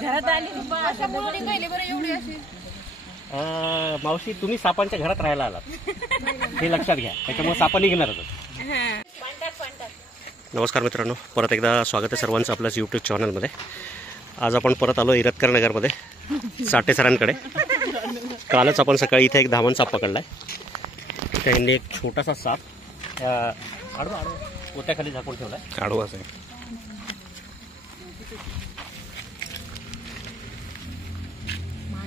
घरात आली बरं एवढी अशी मावशी तुम्ही सापांच्या घरात राहायला आलात हे लक्षात घ्या, त्याच्यामुळे साप निघणारच. नमस्कार मित्रांनो, परत एकदा स्वागत आहे सर्वांचं आपल्याच यूट्यूब चॅनलमध्ये. आज आपण परत आलो इरतकर नगरमध्ये साठे सरांकडे. कालच आपण सकाळी इथे एक धामण साप पकडला आहे. त्यांनी एक छोटासा साप आडवा पोत्याखाली झाकून ठेवला आहे. आडवाच आहे.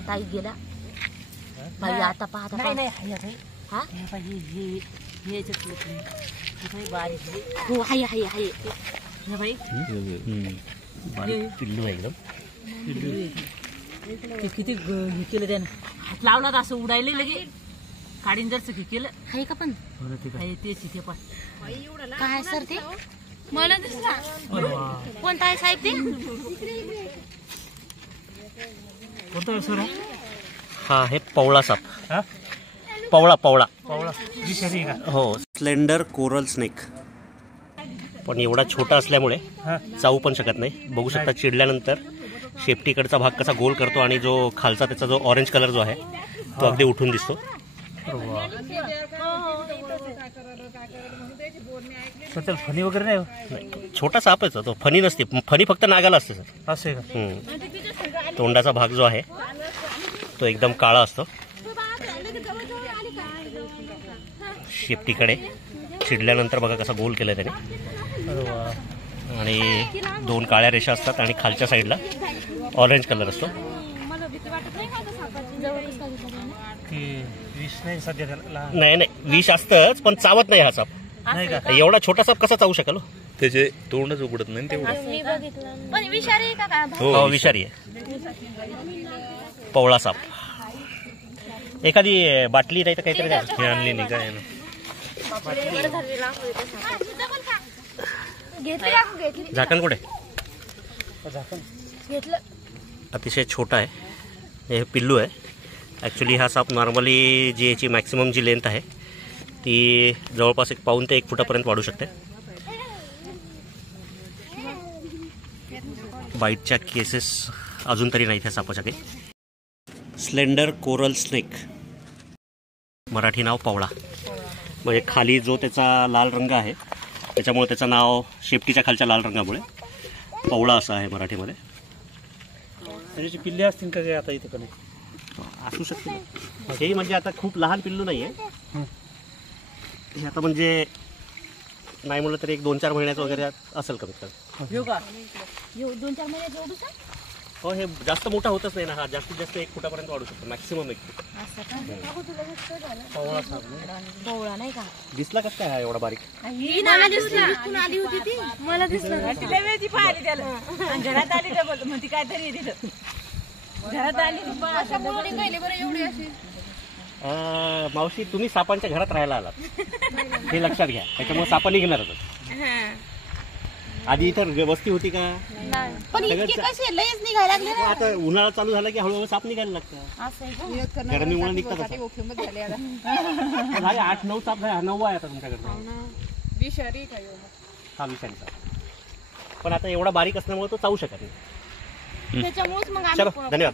ताई गेला बाई आता पाहता नाही हा हे बारीक हो हाय हाय हाय बाई पिल्लू आहे एकदम. किती हे केलं त्यानं, हात लावला तर असं उडायले लगे काढीन जरच हे केलं आहे का. पण तेच इथे पण काय सर ते मला दिसला कोणता आहे साहेब ते कोणता सर? हा हे पवळा साप. पवळा पवळा हो, स्लेंडर कोरल स्नेक. पण एवढा छोटा असल्यामुळे चावू पण शकत नाही. बघू शकता चिडल्यानंतर शेपटीकडचा भाग कसा गोल करतो आणि जो खालचा त्याचा जो ऑरेंज कलर जो आहे तो अगदी उठून दिसतो. फणी वगैरे नाही, छोटा साप आहे तो, फणी नसते. फणी फक्त नागाला असते सर. असं आहे का? तोंडाचा भाग जो आहे तो एकदम काळा असतो. शेपटीकडे चिडल्यानंतर बघा कसा गोल केलाय त्याने. आणि दोन काळ्या रेषा असतात आणि खालच्या साईडला ऑरेंज कलर असतो. नाही नाही विष असतंच, पण चावत नाही हा साप. एवढा छोटा साप कसा चावू शकेल? त्याचे तोंडच उघडत नाही तेवढं. हो विषारी आहे. पवळा साप. एखादी बाटली नाही तर काहीतरी हे आणली नाही काय ना. झाकण कुठे? अतिशय छोटा आहे. हे पिल्लू आहे. ॲक्च्युली हा साप नॉर्मली जी याची मॅक्सिमम जी लेंथ आहे ती जवळपास 1 पाऊण ते 1 फुटापर्यंत वाढू शकते. बाईटच्या केसेस अजून तरी नाहीत ह्या सापाच्या काही. स्लेंडर कोरल स्नेक, मराठी नाव पवळा. म्हणजे खाली जो त्याचा लाल रंग आहे त्याच्यामुळे त्याचं नाव शेपटीच्या खालच्या लाल रंगामुळे पवळा असं आहे मराठीमध्ये. त्याची पिल्ले असतील का काय आता इथे का नाही? असू शकते. हेही म्हणजे आता खूप लहान पिल्लू नाही आहे हे. आता म्हणजे नाही म्हणलं तरी 1-2-4 महिन्याचं वगैरे असेल कमीत कमी. 2-4 महिन्याचं. हो, हे जास्त मोठा होतच नाही ना. हा जास्तीत जास्त 1 फुटापर्यंत वाढू शकतो, मॅक्सिमम 1 फूट. पवळा नाही का दिसला कसं काय हा एवढा बारीक? मला दिसलं घरात आली म्हणते काय तरी दिलं घरात आली बरं एवढी अशी. मावशी तुम्ही सापांच्या घरात राहायला आलात हे लक्षात घ्या, त्याच्यामुळे साप निघणारच. आधी इथं वस्ती होती का? पण इतके कसे लयच निघायला लागले. आता उन्हाळा चालू झाला की हळूहळू साप निघायला लागतं. गरमीमुळे निघतात. 8-9 साप झाले. 9 आहे आता तुमच्याकडे. विषारी हा विषारी साप, पण आता एवढा बारीक असल्यामुळे तो चावू शकत नाही. चलो धन्यवाद.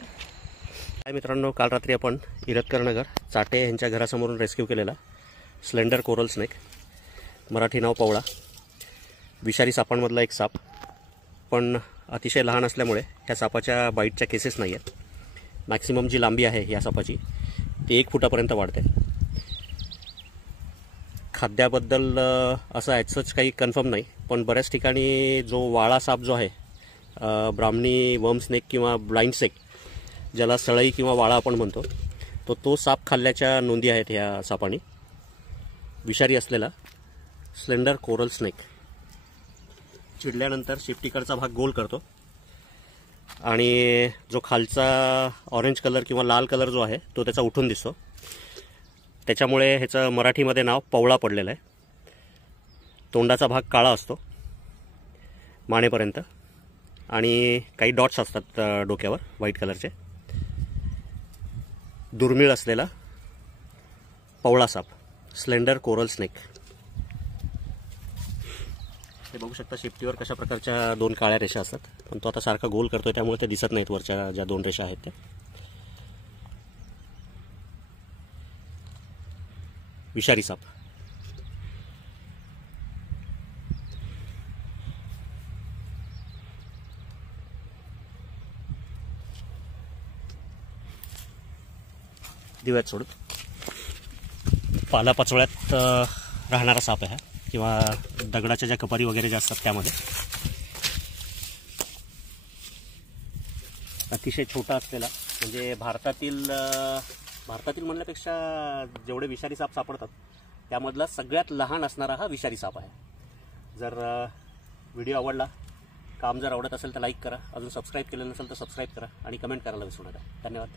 काय मित्रांनो, काल रात्री आपण इरतकर नगर चाटे यांच्या घरासमोरून रेस्क्यू केलेला स्लेंडर कोरल स्नेक, मराठी नाव पवळा, विषारी सापांमधला एक साप. पण अतिशय लहान असल्यामुळे ह्या सापाच्या बाईटच्या केसेस नाही आहेत. मॅक्सिमम जी लांबी आहे या सापाची ती 1 फुटापर्यंत वाढते. खाद्याबद्दल असं ॲजसच काही कन्फर्म नाही, पण बऱ्याच ठिकाणी जो वाळा साप जो आहे, ब्राह्मणी वर्म स्नेक किंवा ब्लाइंड स्नेक ज्याला सळई किंवा वाळा आपण म्हणतो, तो साप खाल्ल्याच्या नोंदी आहेत ह्या सापाने. विषारी असलेला स्लेंडर कोरल स्नेक चिडल्यानंतर शेपटीकडचा भाग गोल करतो आणि जो खालचा ऑरेंज कलर किंवा लाल कलर जो आहे तो त्याचा उठून दिसतो. त्याच्यामुळे ह्याचं मराठीमध्ये नाव पवळा पडलेलं आहे. तोंडाचा भाग काळा असतो मानेपर्यंत आणि काही डॉट्स असतात डोक्यावर व्हाईट कलरचे. दुर्मिळ असलेला पवळा साप, स्लेंडर कोरल स्नेक. हे बघू शकता शेपटीवर कशा प्रकारच्या 2 काळ्या रेषा असतात, पण तो आता सारखा गोल करतोय त्यामुळे ते दिसत नाहीत वरच्या ज्या 2 रेषा आहेत त्या. विषारी साप. दिव्यात सोडून पालापाचोळ्यात राहणारा साप आहे किंवा दगडाच्या ज्या कपारी वगैरे ज्या असतात त्यामध्ये. अतिशय छोटा असलेला, म्हणजे भारतातील म्हणण्यापेक्षा जेवढे विषारी साप सापडतात त्यामधला सगळ्यात लहान असणारा हा विषारी साप आहे. जर व्हिडिओ आवडला, काम जर आवडत असेल तर लाईक करा, अजून सबस्क्राईब केलं नसेल तर सबस्क्राईब करा आणि कमेंट करायला विसरू नका. धन्यवाद.